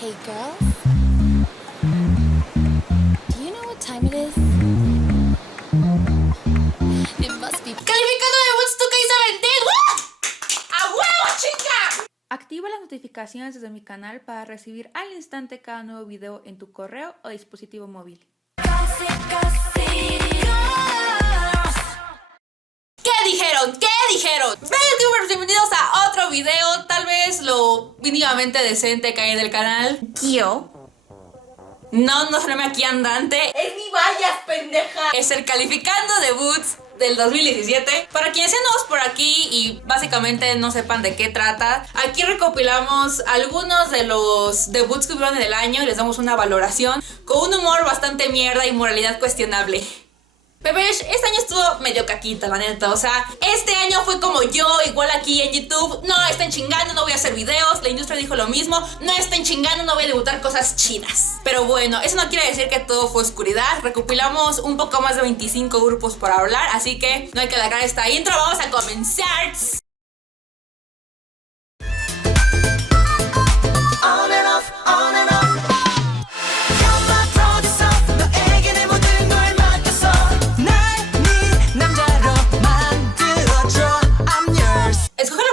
Hey girls, do you know what time it is? It must be... ¡Calificando de Woodstock Isabel! ¡A huevo, chica! Activa las notificaciones desde mi canal para recibir al instante cada nuevo video en tu correo o dispositivo móvil. ¿Qué dijeron? ¿Qué dijeron? Bienvenidos a otro video, tal vez lo mínimamente decente que hay en el canal. No se llama aquí andante. Es mi vallas, pendeja. Es el calificando debuts del 2017. Para quienes sean nuevos por aquí y básicamente no sepan de qué trata, aquí recopilamos algunos de los debuts que hubieron en el año y les damos una valoración con un humor bastante mierda y moralidad cuestionable. Bebés, este año estuvo medio caquita, la neta. O sea, este año fue como yo, igual aquí en YouTube. No estén chingando, no voy a hacer videos. La industria dijo lo mismo. No estén chingando, no voy a debutar cosas chidas. Pero bueno, eso no quiere decir que todo fue oscuridad. Recopilamos un poco más de 25 grupos por hablar, así que no hay que alargar esta intro. Vamos a comenzar.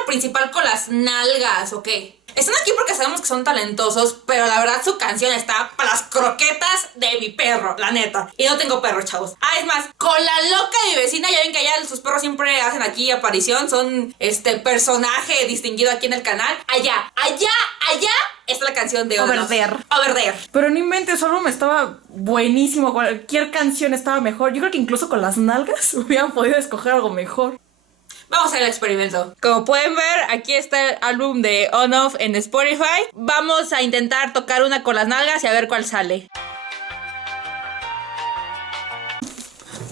Principal con las nalgas, ¿ok? Están aquí porque sabemos que son talentosos, pero la verdad su canción está para las croquetas de mi perro, la neta. Y no tengo perro, chavos. Es más, con la loca de mi vecina, ya ven que allá sus perros siempre hacen aquí aparición, son personaje distinguido aquí en el canal. Allá está la canción de Over There. Pero no inventes, su álbum estaba buenísimo, cualquier canción estaba mejor. Yo creo que incluso con las nalgas hubieran podido escoger algo mejor. Vamos a hacer el experimento. Como pueden ver, aquí está el álbum de On Off en Spotify. Vamos a intentar tocar una con las nalgas y a ver cuál sale.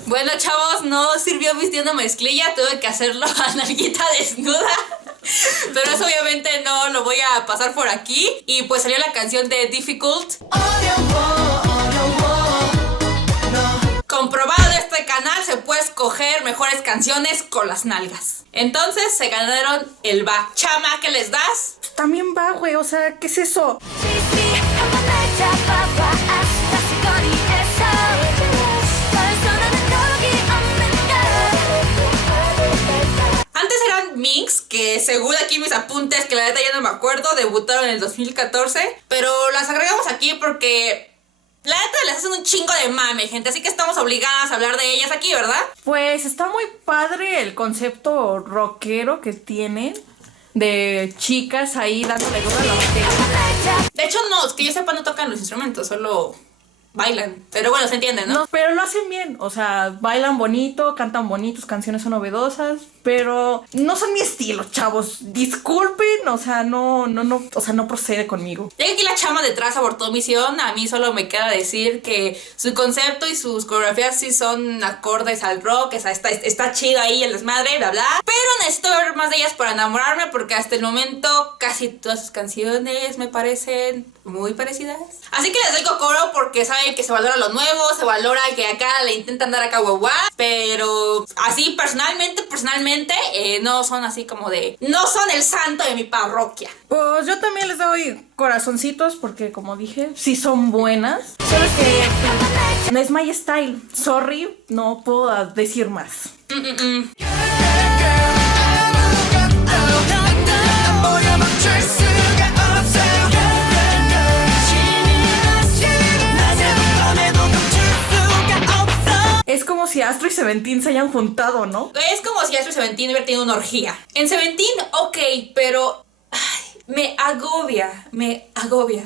Bueno, chavos, no sirvió vistiendo mezclilla. Tuve que hacerlo a nalguita desnuda. Pero eso obviamente no lo voy a pasar por aquí. Y pues salió la canción de Difficult. Comprobado de este canal, se puede escoger mejores canciones con las nalgas. Entonces se ganaron el va. Chama, ¿qué les das? También va, güey, o sea, ¿qué es eso? Antes eran Minx, que según aquí mis apuntes, que la neta ya no me acuerdo, debutaron en el 2014. Pero las agregamos aquí porque... la neta les hacen un chingo de mame, gente, así que estamos obligadas a hablar de ellas aquí, ¿verdad? Pues está muy padre el concepto rockero que tienen de chicas ahí dándole duro a la batería. De hecho, no, es que yo sepa no tocan los instrumentos, solo bailan. Pero bueno, se entiende, ¿no? No, pero lo hacen bien, o sea, bailan bonito, cantan bonito, sus canciones son novedosas, pero no son mi estilo, chavos. Disculpen, o sea, no procede conmigo. Ya que aquí la chama detrás abortó misión, a mí solo me queda decir que su concepto y sus coreografías sí son acordes al rock, o sea, está chido ahí el desmadre, bla bla. Pero necesito ver más de ellas para enamorarme, porque hasta el momento casi todas sus canciones me parecen muy parecidas. Así que les doy cocoro porque saben que se valora lo nuevo, se valora que acá le intentan dar acá guagua, pero así personalmente no son así como de... no son el santo de mi parroquia. Pues yo también les doy corazoncitos porque, como dije, sí son buenas. Solo que no es my style. Sorry, no puedo decir más. Es como si Astro y Seventeen se hayan juntado, ¿no? Es como si Astro y Seventeen hubiera tenido una orgía. En Seventeen, ok, pero... me agobia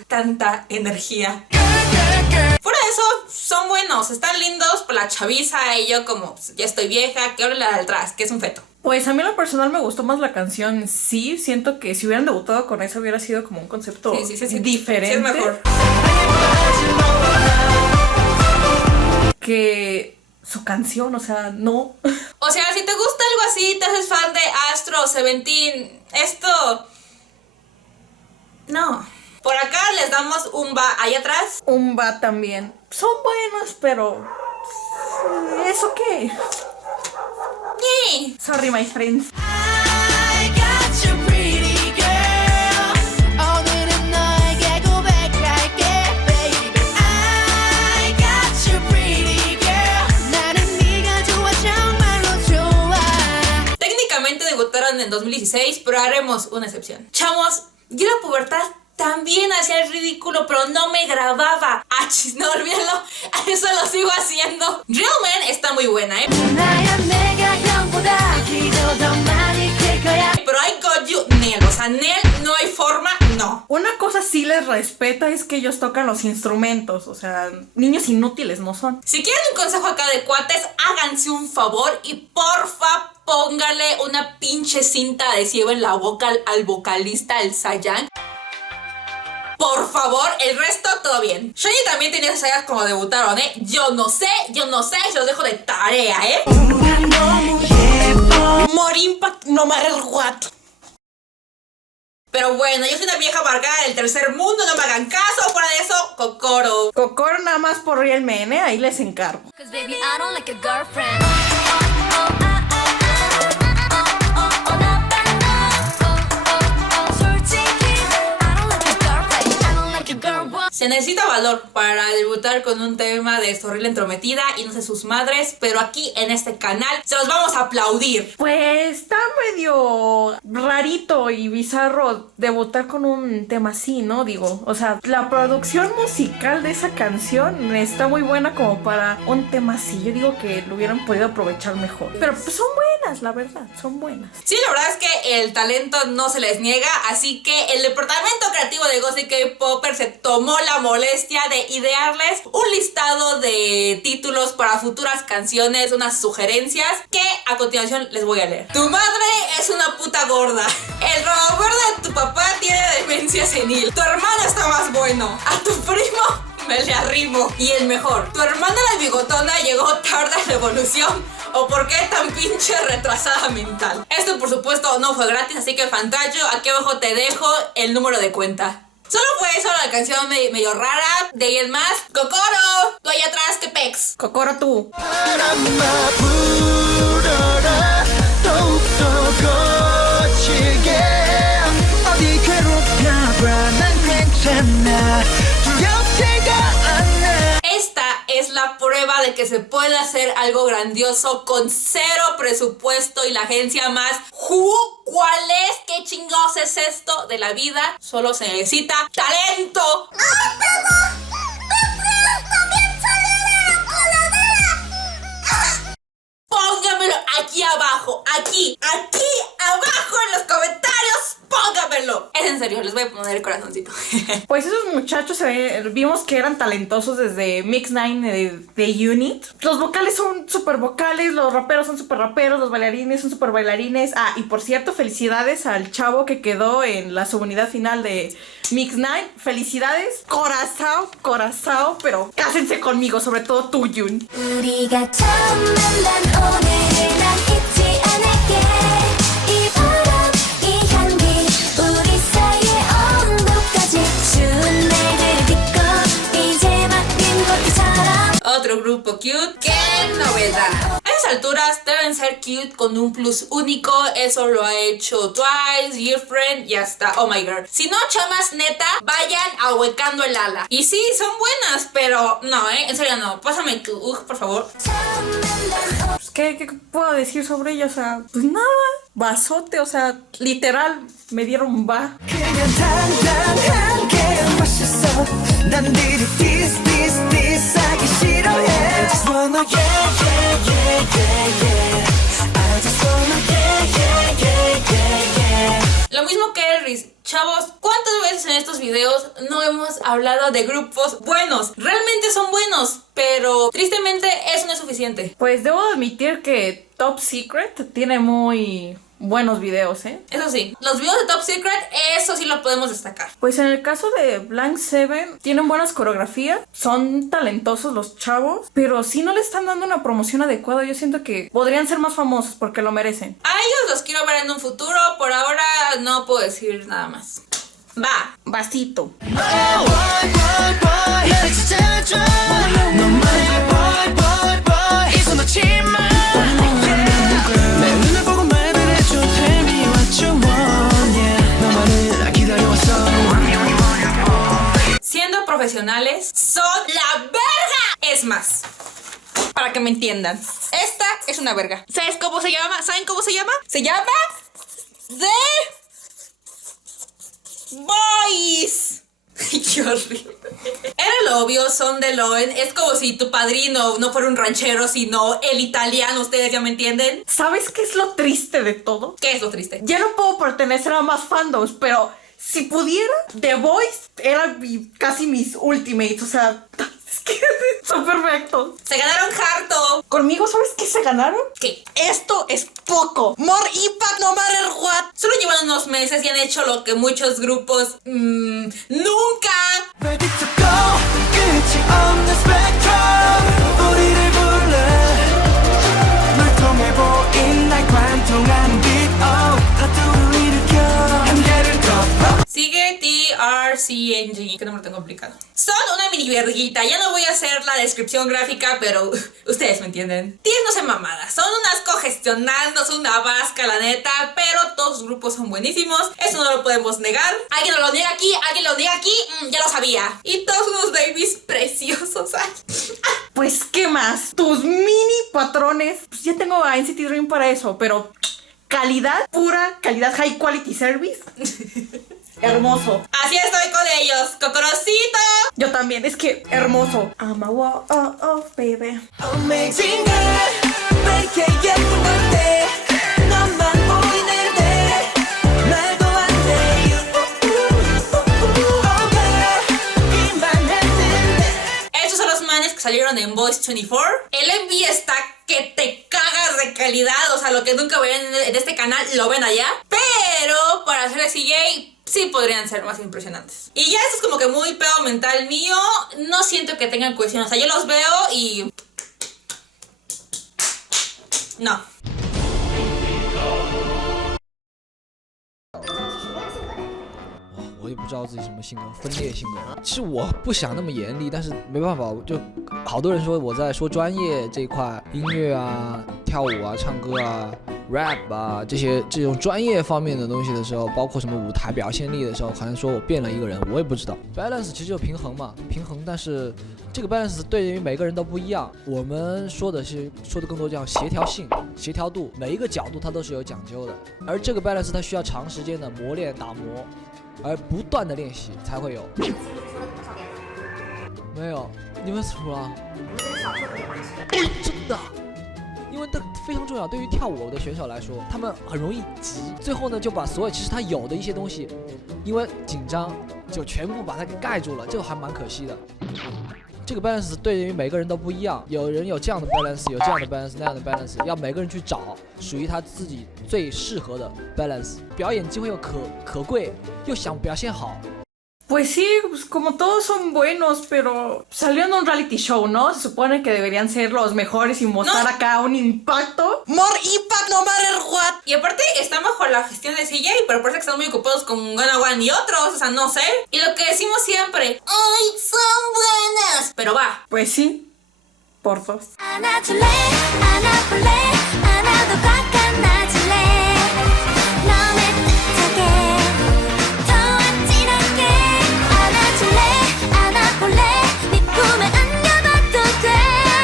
tanta energía. Fuera de eso, son buenos, están lindos, la chaviza y yo como, ya estoy vieja, que hable la de atrás, que es un feto. Pues a mí en lo personal me gustó más la canción. Sí, siento que si hubieran debutado con eso hubiera sido como un concepto diferente. Sí, es mejor. Que su canción, o sea, no. O sea, si te gusta algo así, te haces fan de Astro, Seventeen, esto... no. Por acá les damos un va ahí atrás. Un va también. Son buenos, pero... ¿eso qué? Sorry, my friends. I got you, pretty girl. 오늘은 너에게 고백할 16, pero haremos una excepción. Chamos, yo en la pubertad también hacía el ridículo, pero no me grababa. Achis, no, olvídalo. Eso lo sigo haciendo. Real Man está muy buena, Pero I Got You, Nel. O sea, Nel, no hay forma, no. Una cosa sí les respeta es que ellos tocan los instrumentos. O sea, niños inútiles no son. Si quieren un consejo acá de cuates, háganse un favor y porfa, póngale una pinche cinta adhesiva en la boca al vocalista, el Sayang. Por favor, el resto todo bien. Shiny también tenía esas sagas como debutaron, Yo no sé, se los dejo de tarea, More impact, no matter what. Pero bueno, yo soy una vieja amargada del tercer mundo, no me hagan caso. Fuera de eso, Kokoro. Kokoro nada más por Real Man, ahí les encargo. Cause baby, I don't like a girlfriend. Se necesita valor para debutar con un tema de Zorrilla entrometida y no sé sus madres, pero aquí en este canal se los vamos a aplaudir. Pues está medio rarito y bizarro debutar con un tema así, ¿no? Digo, o sea, la producción musical de esa canción está muy buena como para un tema así. Yo digo que lo hubieran podido aprovechar mejor. Pero pues son buenas, la verdad, son buenas. Sí, la verdad es que el talento no se les niega, así que el departamento creativo de Gossip K-Popper se tomó la molestia de idearles un listado de títulos para futuras canciones, unas sugerencias que a continuación les voy a leer. Tu madre es una puta gorda. El robot de tu papá tiene demencia senil. Tu hermano está más bueno. A tu primo me le arrimo. Y el mejor, tu hermana la bigotona llegó tarde a la evolución. ¿O por qué tan pinche retrasada mental? Esto por supuesto no fue gratis, así que Fantayo, aquí abajo te dejo el número de cuenta. Solo fue eso la canción medio rara. De ahí en más, Kokoro, tú allá atrás, que pex. Kokoro tú. Esta es la prueba de que se puede hacer algo grandioso con cero presupuesto y la agencia más. ¿Cuál es? ¿Qué chingados es esto de la vida? Solo se necesita talento. Póngamelo aquí abajo, aquí abajo en los comentarios, póngamelo. Es en serio, les voy a poner el corazoncito. Pues esos muchachos vimos que eran talentosos desde Mix 9 de Unit. Los vocales son súper vocales, los raperos son súper raperos, los bailarines son súper bailarines. Ah, y por cierto, felicidades al chavo que quedó en la subunidad final de Mix 9. Felicidades, corazao, pero cásense conmigo, sobre todo tú, Jun. Otro grupo cute. ¡Qué novedad! A esas alturas deben ser cute con un plus único. Eso lo ha hecho Twice, Girlfriend y hasta Oh My Girl. Si no, chamas, neta, vayan ahuecando el ala. Y sí, son buenas, pero no, en serio no. Pásame tu por favor. Pues, ¿qué puedo decir sobre ella? O sea, pues nada, bazote, o sea, literal, me dieron va. Lo mismo que Elris. Chavos, ¿cuántas veces en estos videos no hemos hablado de grupos buenos? Realmente son buenos, pero tristemente eso no es suficiente. Pues debo admitir que Top Secret tiene muy buenos videos, Eso sí, los videos de Top Secret, eso sí lo podemos destacar. Pues en el caso de Blank 7, tienen buenas coreografías, son talentosos los chavos, pero si no le están dando una promoción adecuada, yo siento que podrían ser más famosos porque lo merecen. A ellos los quiero ver en un futuro, por ahora no puedo decir nada más. Va, vasito. Siendo profesionales, son la verga. Es más, para que me entiendan, esta es una verga. ¿Sabes cómo se llama? ¿Saben cómo se llama? Se llama The Boys. Qué horrible. Era lo obvio, son de Loen. Es como si tu padrino no fuera un ranchero, sino el italiano. Ustedes ya me entienden. ¿Sabes qué es lo triste de todo? ¿Qué es lo triste? Ya no puedo pertenecer a más fandoms, pero si pudiera, The Voice era casi mis ultimates. O sea, es que son perfectos. Se ganaron harto. Conmigo, ¿sabes qué se ganaron? ¿Qué? Esto es poco. More impact no matter what. Solo llevan unos meses y han hecho lo que muchos grupos nunca. Ready to go 끝이 없는 spectrum 우리를 불러 물통해 보인 날 관통하는 빛 파도를 일으켜 한계를 덮어. Sigue TRCNG, que no me lo tengo complicado. Son una mini verguita. Ya no voy a hacer la descripción gráfica, pero ustedes me entienden. Tíos no mamadas. Son unas cogestionando, son una vasca, la neta. Pero todos los grupos son buenísimos. Eso no lo podemos negar. Alguien lo niega aquí, alguien lo niega aquí. Ya lo sabía. Y todos unos babies preciosos. Ay. Pues, ¿qué más? Tus mini patrones. Pues ya tengo a NCT Dream para eso, pero calidad pura, calidad high quality service. Hermoso. Así estoy con ellos. Cocorocito. Yo también, es que hermoso. I'm a wall of baby. Amazing girl 왜 이렇게 예쁜 건데 너만 보이는데 말도 안 돼. Oh girl 이만했는데. Estos son los manes que salieron en Boys 24. El MV está que te cagas de calidad. O sea, lo que nunca ven en este canal lo ven allá. Pero para hacer CJ sí podrían ser más impresionantes. Y ya esto es como que muy pedo mental mío. No siento que tengan cohesión. O sea, yo los veo y... no. 我也不知道自己什么性格，分裂性格。其实我不想那么严厉，但是没办法，就好多人说我在说专业这一块，音乐啊、跳舞啊、唱歌啊、rap 啊这种专业方面的东西的时候，包括什么舞台表现力的时候，好像说我变了一个人，我也不知道。balance 其实就平衡嘛，平衡，但是这个 balance 对于每个人都不一样。我们说的更多叫协调性、协调度，每一个角度它都是有讲究的，而这个 balance 它需要长时间的磨练、打磨。而不断的练习才会有。没有，你们数了？真的，因为这非常重要。对于跳舞的选手来说，他们很容易急，最后呢就把所有其实他有的一些东西，因为紧张就全部把它给盖住了，这个还蛮可惜的。这个 balance 对于每个人都不一样，有人有这样的 balance， 有这样的 balance， 那样的 balance， 要每个人去找属于他自己最适合的 balance。表演机会又可贵，又想表现好。Pues sí, pues como todos son buenos, pero salieron de un reality show, ¿no? Se supone que deberían ser los mejores y mostrar acá un impacto. More impact no matter what. Y aparte están bajo la gestión de CJ, pero parece que están muy ocupados con Gonna One y otros, o sea, no sé. Y lo que decimos siempre, ¡ay, son buenas! Pero va. Pues sí, por dos. 안아줄래 안아볼래 안아도 꽉 안아줄래 너의 뜻하게 더 진하게 안아줄래 안아볼래 네 품에 안겨봐도 돼.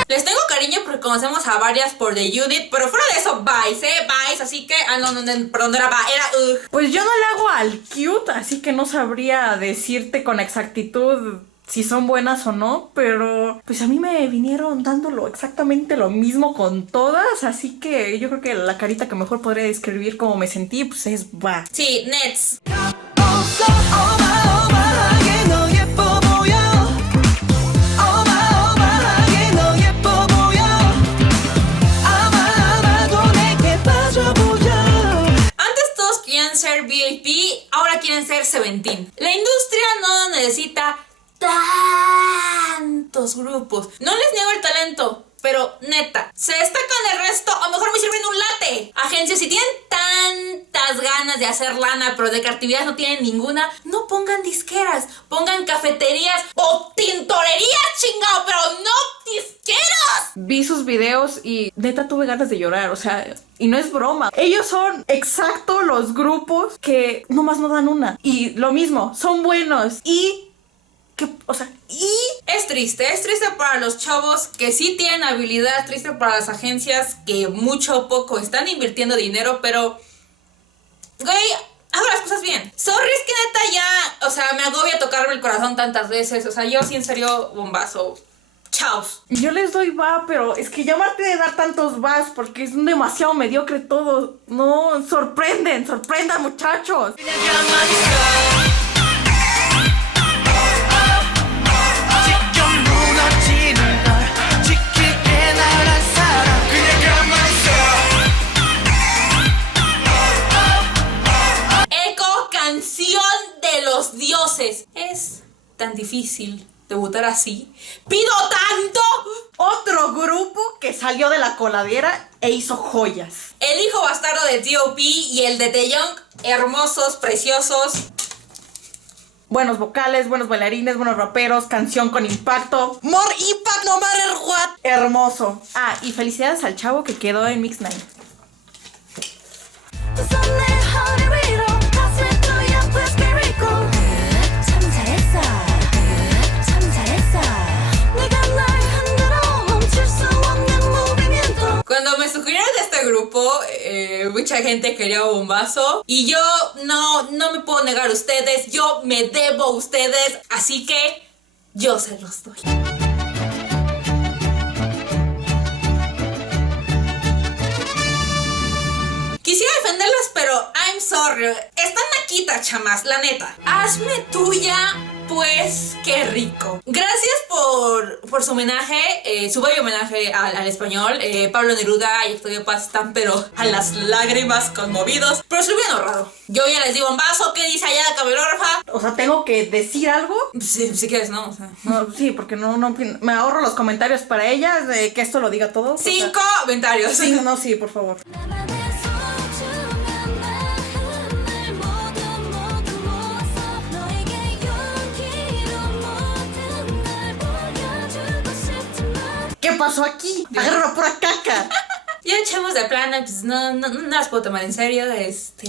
Les tengo cariño porque conocemos a varias por The Unit, pero fuera de eso, Vice, Vice, así que... Ah, no, perdón, no era Va, era Pues yo no le hago al cute, así que no sabría decirte con exactitud si son buenas o no, pero pues a mí me vinieron dándolo exactamente lo mismo con todas, así que yo creo que la carita que mejor podría describir cómo me sentí, pues es va. Sí, Nets. 어마어마하게 너 예뻐 보여 어마어마하게 너 예뻐 보여 아마도 내게 빠져 보여. Antes todos querían ser VIP, ahora quieren ser Seventeen. La industria no necesita tantos grupos. No les niego el talento, pero neta, se destacan del resto o mejor me sirven un latte. Agencias, si tienen tantas ganas de hacer lana, pero de creatividad no tienen ninguna, no pongan disqueras, pongan cafeterías o tintorerías, chingado, pero no disqueras. Vi sus videos y neta tuve ganas de llorar, o sea, y no es broma. Ellos son exacto los grupos que nomás no dan una. Y lo mismo, son buenos y... Es triste para los chavos que sí tienen habilidad, triste para las agencias que mucho o poco están invirtiendo dinero, pero güey, hago las cosas bien. Sorry, es que neta ya, o sea, me agobia tocarme el corazón tantas veces. O sea, yo sí en serio, bombazo. Chaos. Yo les doy va, pero es que llamarte de dar tantos vas porque es demasiado mediocre todo. No, sorprendan muchachos. Echo, canción de los dioses. Es tan difícil debutar así. ¡Pido tanto! Otro grupo que salió de la coladera e hizo joyas. El hijo bastardo de T.O.P. y el de Taeyong, hermosos, preciosos. Buenos vocales, buenos bailarines, buenos raperos, canción con impacto. More impact no matter what. Hermoso. Ah, y felicidades al chavo que quedó en Mix 9. 두 손을 허리 위로 가슴에 뚫려 Please be recall 참 잘했어 참 잘했어 네가 날 흔들어 멈출 수 없는 movimiento. Cuando me sugirieron este grupo, mucha gente quería bombazo. Y yo no me puedo negar a ustedes. Yo me debo a ustedes. Así que yo se los doy. Quisiera defenderlas, pero I'm sorry. Están naquitas, chamas, la neta. Hazme tuya, pues qué rico. Gracias por su homenaje, su bello homenaje al español. Pablo Neruda y Octavio Paz están pero a las lágrimas, conmovidos. Pero se lo hubieran ahorrado. Yo ya les digo un vaso. ¿Qué dice allá la camarógrafa? O sea, tengo que decir algo. Si quieres, ¿no? O sea, No, sí, porque no me ahorro los comentarios para ellas de que esto lo diga todo. O sea, 5 comentarios. sí, no, sí, por favor. 나만의 소중한 마음을 모두 모아서 너에게 용기로 모든 날 보여주고 싶지만 ¿Qué pasó aquí? Agarra pura caca. Ya echamos de plano, pues no las puedo tomar en serio.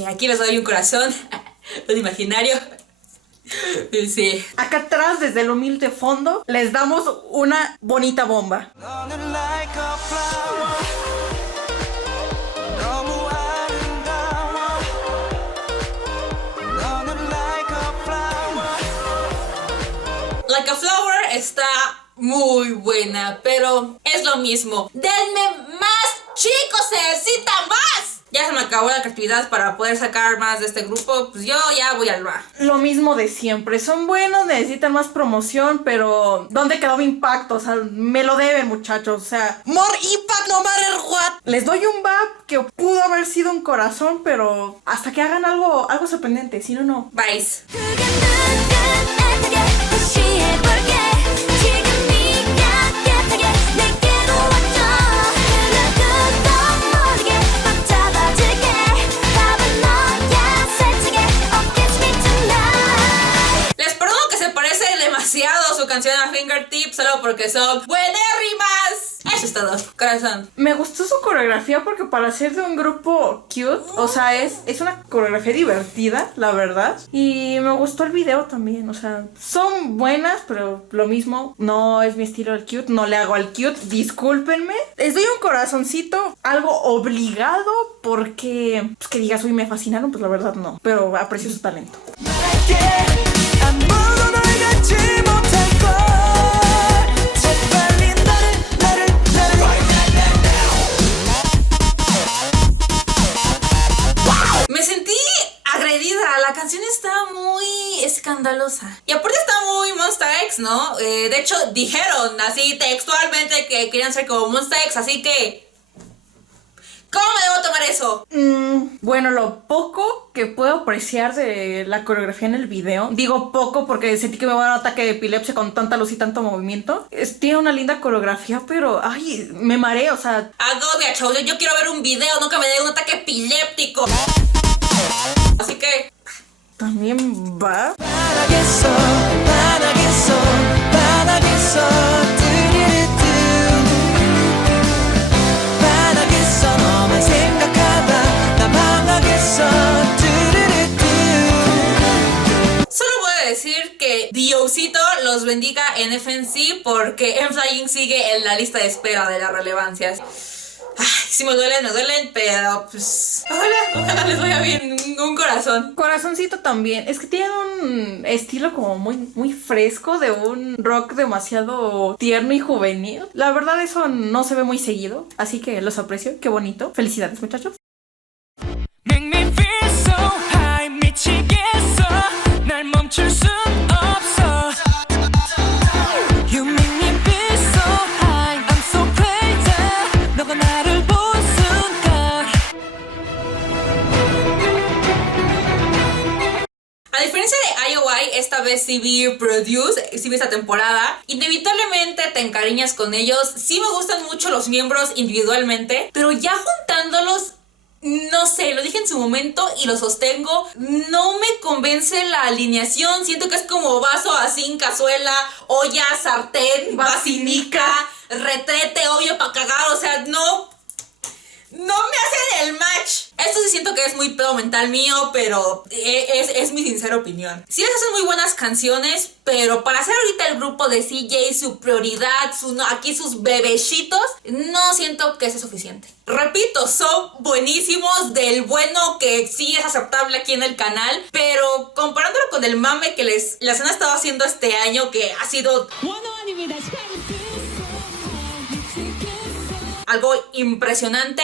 Aquí les doy un corazón. Un imaginario. Sí. Acá atrás, desde el humilde fondo, les damos una bonita bomba. 너는 like a flower 너무 아름다워 너는 like a flower Like a Flower está muy buena, pero es lo mismo. ¡Denme más, chicos! ¡Se necesitan más! Ya se me acabó la creatividad para poder sacar más de este grupo. Pues yo ya voy al bar. Lo mismo de siempre. Son buenos, necesitan más promoción, pero ¿dónde quedó mi impacto? O sea, me lo deben, muchachos. O sea, more impact no matter what. Les doy un bap que pudo haber sido un corazón, pero hasta que hagan algo sorprendente. Si no, no. Bye. 그게 눈끝 애타게 다시 해볼게 지금 네가 깨끗하게 내게로 와줘 흐르는 끝도 모르게 꽉 잡아줄게 답은 너야 살찌게 Oh kiss me tonight. Les perdono que se parece demasiado su canción a Fingertips solo porque son buenérrimas. Eso es todo. Corazón. Me gustó su coreografía porque para ser de un grupo cute, o sea, es una coreografía divertida, la verdad. Y me gustó el video también, o sea, son buenas, pero lo mismo, no es mi estilo el cute, no le hago al cute, discúlpenme. Les doy un corazoncito, algo obligado, porque, pues que digas, uy, me fascinaron, pues la verdad no, pero aprecio su talento. 아무도 널 갖지 못할 걸 재빨리 나를 Me sentí agredida. La canción está muy escandalosa. Y aparte está muy Monsta X, ¿no? De hecho, dijeron así textualmente que querían ser como Monsta X, así que... ¿cómo me debo tomar eso? Bueno, lo poco que puedo apreciar de la coreografía en el video, digo poco porque sentí que me va a dar un ataque de epilepsia con tanta luz y tanto movimiento. Tiene una linda coreografía, pero ay, me mareo, o sea, Agobia, chau. Yo quiero ver un video, no que me dé un ataque epiléptico. Así que... también va. 바라겠어 뚜루루뚜 바라겠어 너만 생각하다 나 망하겠어 뚜루루뚜 solo voy a decir que Diosito los bendiga en FNC porque M-Flying sigue en la lista de espera de las relevancias. Ay, Sí me duelen, pero pues ojalá les vaya bien un corazón. Corazoncito también. Es que tienen un estilo como muy fresco, de un rock demasiado tierno y juvenil. La verdad eso no se ve muy seguido, así que los aprecio. Qué bonito. Felicidades, muchachos. Make me feel so high 미치겠어 날 멈출 순 없어 You make me feel so high I'm so crazy 너가 나를 본 순간 A diferencia de IOI, esta vez sí vi Produce, sí vi esta temporada. Inevitablemente te encariñas con ellos. Sí me gustan mucho los miembros individualmente, pero ya juntándolos, no sé, lo dije en su momento y lo sostengo, no me convence la alineación. Siento que es como vaso así, cazuela, olla, sartén, basinica, retrete, obvio para cagar, o sea, no me hacen el match. Esto sí siento que es muy pedo mental mío, pero es mi sincera opinión. Sí les hacen muy buenas canciones, pero para hacer ahorita el grupo de CJ su prioridad, aquí sus bebecitos, no siento que sea suficiente. Repito, son buenísimos, del bueno que sí es aceptable aquí en el canal, pero comparándolo con el mame que les han estado haciendo este año, que ha sido algo impresionante.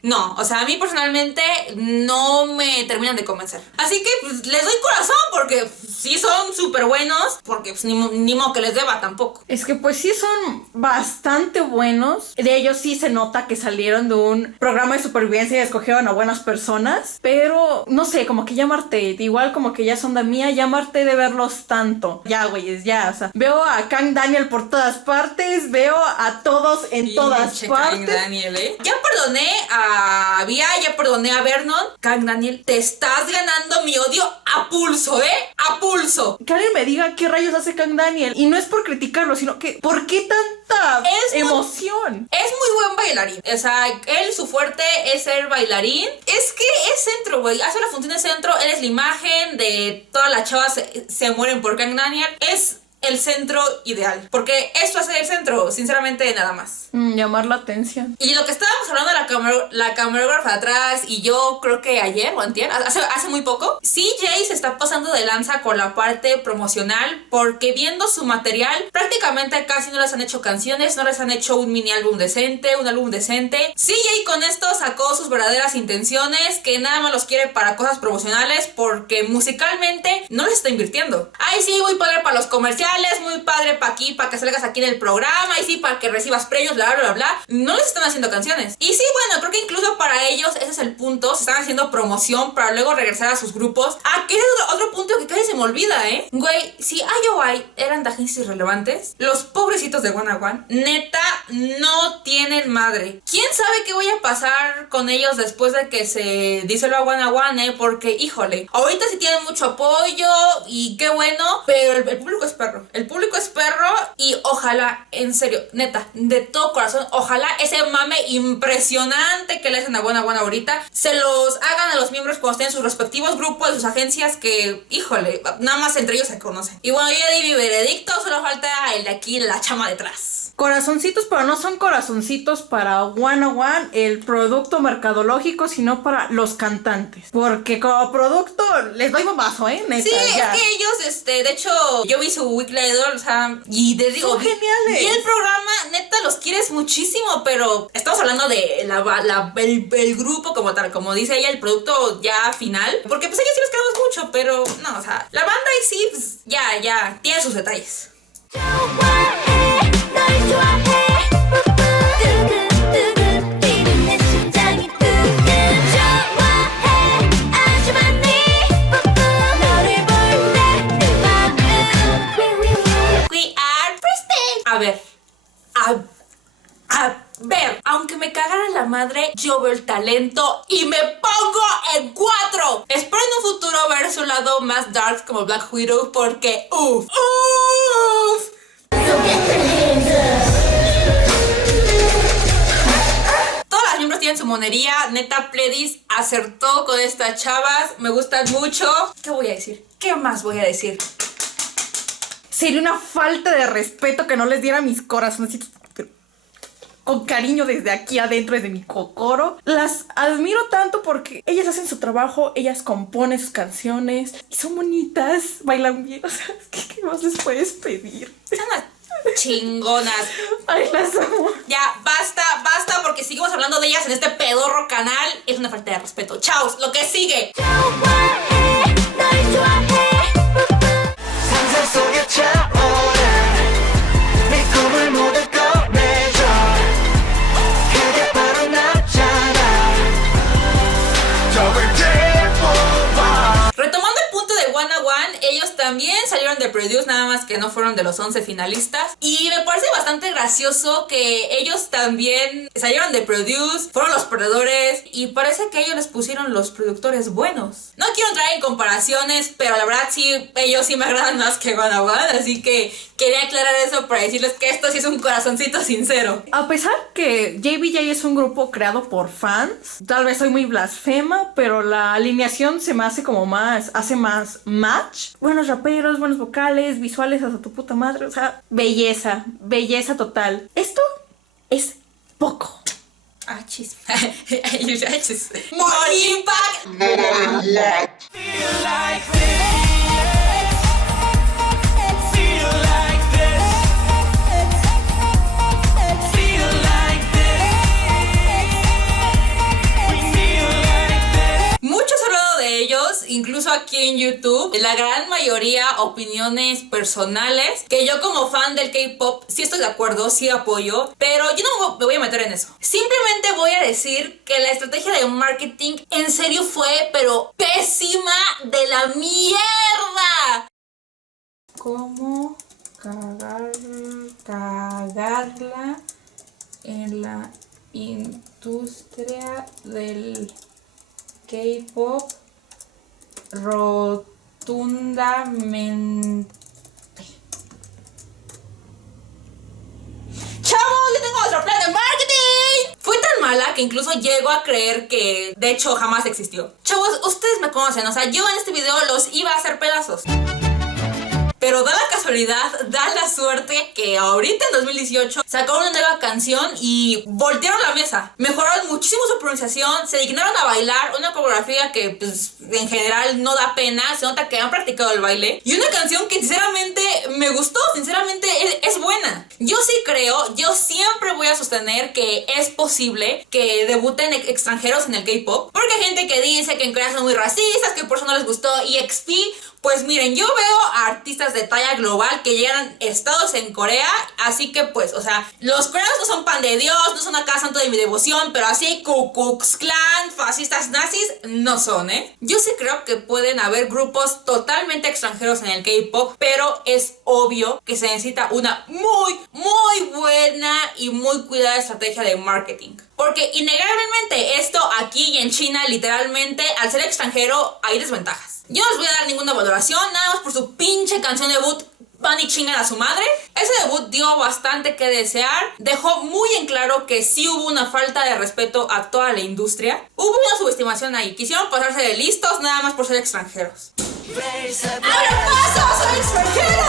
No, o sea, a mí personalmente no me terminan de convencer. Así que pues, les doy corazón porque sí son súper buenos, porque pues, ni modo que les deba tampoco. Es que pues sí son bastante buenos. De ellos sí se nota que salieron de un programa de supervivencia y escogieron a buenas personas. Pero no sé, como que llamarte, igual como que ya son de mía, llamarte de verlos tanto. Ya, güeyes, ya, o sea, veo a Kang Daniel por todas partes, veo a todos en todas partes. Kang Daniel, Ya perdoné a Via, ya perdoné a Vernon. Kang Daniel, te estás ganando mi odio a pulso, a pulso. Que alguien me diga qué rayos hace Kang Daniel. Y no es por criticarlo, sino que ¿por qué tanta emoción? Es muy buen bailarín. O sea, él, su fuerte es ser bailarín. Es que es centro, güey. Hace la función de centro. Él es la imagen de todas las chavas se mueren por Kang Daniel. Es el centro ideal, porque esto hace el centro, sinceramente, nada más. Llamar la atención. Y lo que estábamos hablando de la camarógrafa de atrás, y yo creo que ayer o antier, hace muy poco, CJ se está pasando de lanza con la parte promocional, porque viendo su material, prácticamente casi no les han hecho canciones, no les han hecho un mini álbum decente, un álbum decente. CJ con esto sacó sus verdaderas intenciones, que nada más los quiere para cosas promocionales, porque musicalmente no les está invirtiendo. Ay, sí, muy padre para los comerciales, muy padre para aquí, para que salgas aquí en el programa, y sí, para que recibas premios, bla, bla, bla, bla. No les están haciendo canciones. Y sí, bueno, creo que incluso para ellos ese es el punto. Se están haciendo promoción para luego regresar a sus grupos. Que ese es otro punto que casi se me olvida, Güey, si IOI eran de agencias irrelevantes, los pobrecitos de Wanna One, neta, no tienen madre. ¿Quién sabe qué voy a pasar con ellos después de que se disuelva Wanna One, Porque, híjole, ahorita sí tienen mucho apoyo y qué bueno, pero el público es perro. El público es perro y ojalá, en serio, neta, de todo corazón, ojalá ese mame impresionante que le hacen a Wanna One ahorita se los hagan a los miembros cuando estén en sus respectivos grupos, de sus agencias, que, híjole, nada más entre ellos se conocen. Y bueno, yo ya di mi veredicto, solo falta el de aquí, la chama detrás. Corazoncitos, pero no son corazoncitos para Wanna One, el producto mercadológico, sino para los cantantes. Porque como producto les doy bombazo, neta. Sí, ya. es que ellos, de hecho, yo vi su Weekly Idol, o sea, y te digo, son geniales. Y el programa, neta, los quieres muchísimo, pero estamos hablando de el grupo como tal, como dice ella, el producto ya final. Porque pues ellos sí los queremos mucho, pero no, o sea, la banda ahí sí, pues, ya, tiene sus detalles. 좋아해 널 좋아해 두근두근 뛰는 내 심장이 두근 좋아해 아주 많이 너를 볼 때 내 맘은 We are Prestige. A ver, aunque me cagara la madre, yo veo el talento y me pongo en 4. Espero en un futuro ver su lado más dark como Black Widow, porque uff. Todas las miembros tienen su monería. Neta, Pledis acertó con estas chavas. Me gustan mucho. ¿Qué voy a decir? ¿Qué más voy a decir? Sería una falta de respeto que no les diera mis corazoncitos. con cariño desde aquí adentro, desde mi cocoro. Las admiro tanto porque ellas hacen su trabajo, ellas componen sus canciones y son bonitas, bailan bien. O sea, ¿qué más les puedes pedir? Son unas chingonas. Ay, las amo. Ya, basta, porque seguimos hablando de ellas en este pedorro canal. Es una falta de respeto. Chao, lo que sigue. 좋아해 널 좋아해 상상 속에 차오른 네 꿈을 모두 꺼내줘 그게 바로 나잖아 더블 딜 Retomando el punto de Wanna One, ellos también salieron de Produce, nada más que no fueron de los 11 finalistas. Y me parece bastante gracioso que ellos también salieron de Produce, fueron los perdedores y parece que ellos les pusieron los productores buenos. No quiero entrar en comparaciones, pero la verdad sí, ellos sí me agradan más que Wanna One, así que quería aclarar eso para decirles que esto sí es un corazoncito sincero. A pesar que JBJ es un grupo creado por fans, tal vez soy muy blasfema, pero la alineación se me hace como hace más match. Buenos raperos, buenos vocales, visuales hasta tu puta madre, o sea, belleza total. Esto es poco. Achis. More impact. Feel like this Feel like this Feel like this We feel like this Muchos han hablado de ellos, incluso aquí en YouTube. La gran mayoría opiniones personales, que yo como fan del K-pop sí estoy de acuerdo, sí apoyo, pero yo no me voy a meter en eso. Simplemente voy a decir que la estrategia de marketing en serio fue, pero pésima de la mierda. ¿Cómo cagarla en la industria del K-pop rotundamente? ¡Chavos! ¡Yo tengo otro plan de marketing! Fue tan mala que incluso llego a creer que de hecho jamás existió. Chavos, ustedes me conocen, o sea, yo en este video los iba a hacer pedazos. Pero da la casualidad, da la suerte que ahorita en 2018 sacaron una nueva canción y voltearon la mesa. Mejoraron muchísimo su pronunciación, se dignaron a bailar una coreografía que pues en general no da pena, se nota que han practicado el baile. Y una canción que sinceramente me gustó, sinceramente es buena. Yo sí creo, yo siempre voy a sostener que es posible que debuten extranjeros en el K-pop. Porque hay gente que dice que en Corea son muy racistas, que por eso no les gustó EXP. Pues miren, yo veo a artistas de talla global que llegan estados en Corea, así que pues, o sea, los coreanos no son pan de Dios, no son acá santo de mi devoción, pero así Ku Klux Klan, fascistas nazis, no son, ¿eh? Yo sí creo que pueden haber grupos totalmente extranjeros en el K-pop, pero es obvio que se necesita una muy buena y muy cuidada estrategia de marketing. Porque innegablemente esto aquí y en China, literalmente, al ser extranjero, hay desventajas. Yo no les voy a dar ninguna valoración, nada más por su pinche canción debut. Van y chingan a su madre. Ese debut dio bastante que desear. Dejó muy en claro que sí hubo una falta de respeto a toda la industria. Hubo una subestimación ahí. Quisieron pasarse de listos nada más por ser extranjeros. ¡Abra paso! ¡Soy extranjero!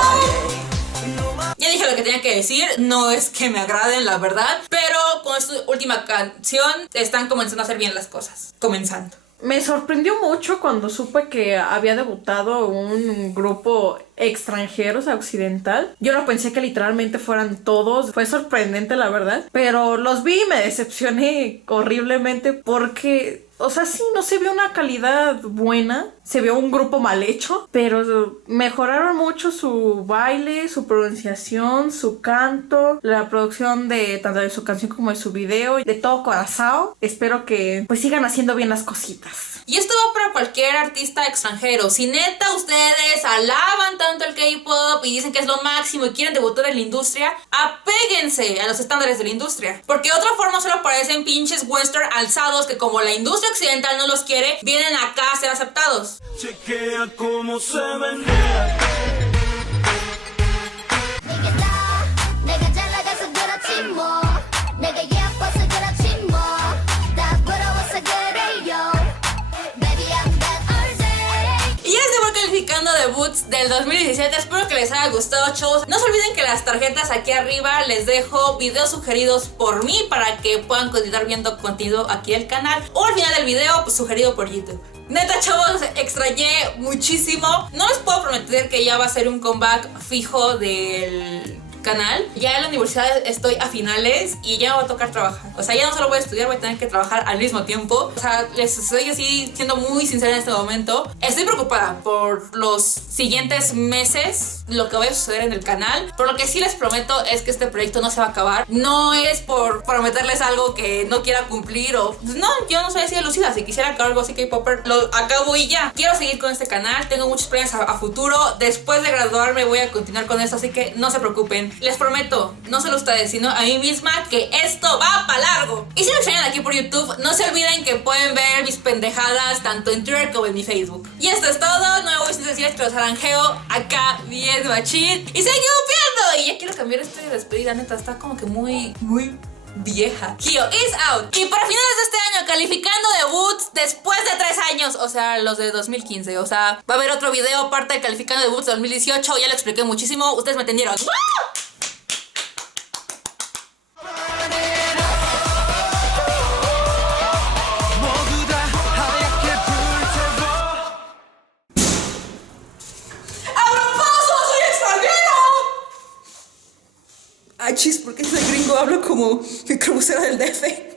Ya dije lo que tenía que decir, no es que me agraden la verdad, pero con esta última canción están comenzando a hacer bien las cosas. Comenzando. Me sorprendió mucho cuando supe que había debutado un grupo extranjero, o sea, occidental. Yo no pensé que literalmente fueran todos. Fue sorprendente, la verdad. Pero los vi y me decepcioné horriblemente porque, o sea, sí, no se vio una calidad buena. Se vio un grupo mal hecho, pero mejoraron mucho su baile, su pronunciación, su canto, la producción de tanto de su canción como de su video, de todo corazón. Espero que pues sigan haciendo bien las cositas. Y esto va para cualquier artista extranjero. Si neta ustedes alaban tanto el K-pop y dicen que es lo máximo y quieren debutar en la industria, apéguense a los estándares de la industria. Porque de otra forma solo parecen pinches western alzados que como la industria occidental no los quiere, vienen acá a ser aceptados. Chequea cómo se menea 내가 내가 잘 나가서 그렇지 뭐 내가 예뻐서 그렇지 뭐다 부러워서 그래요 Baby I'm bad all day Y ya se va calificando debuts del 2017. Espero que les haya gustado, chavos. No se olviden que las tarjetas aquí arriba les dejo videos sugeridos por mí para que puedan continuar viendo contenido aquí del canal, o al final del video pues, sugerido por YouTube. Neta, chavos, extrañé muchísimo. No les puedo prometer que ya va a ser un comeback fijo del canal. Ya en la universidad estoy a finales y ya me va a tocar trabajar. O sea, ya no solo voy a estudiar, voy a tener que trabajar al mismo tiempo. O sea, les estoy así siendo muy sincera en este momento. Estoy preocupada por los siguientes meses, lo que vaya a suceder en el canal. Pero lo que sí les prometo es que este proyecto no se va a acabar. No es por prometerles algo que no quiera cumplir o... No, yo no soy así de lucida. Si quisiera acabar algo así K-Popper, lo acabo y ya. Quiero seguir con este canal. Tengo muchos planes a futuro. Después de graduarme voy a continuar con esto, así que no se preocupen. Les prometo, no solo a ustedes, sino a mí misma, que esto va para largo. Y si me extrañan aquí por YouTube, no se olviden que pueden ver mis pendejadas tanto en Twitter como en mi Facebook. Y esto es todo. No me voy sin decirles que los aranjeo acá bien machín. Y seguimos viendo. Y ya quiero cambiar esto de despedida, neta. Está como que muy vieja. Hio is out. Y para finales de este año, calificando debuts después de 3 años. O sea, los de 2015. O sea, va a haber otro video aparte de calificando debuts de 2018. Ya lo expliqué muchísimo. Ustedes me entendieron. ¡Woo! Ay, chis, ¿por qué soy gringo? Hablo como microbusero del DF.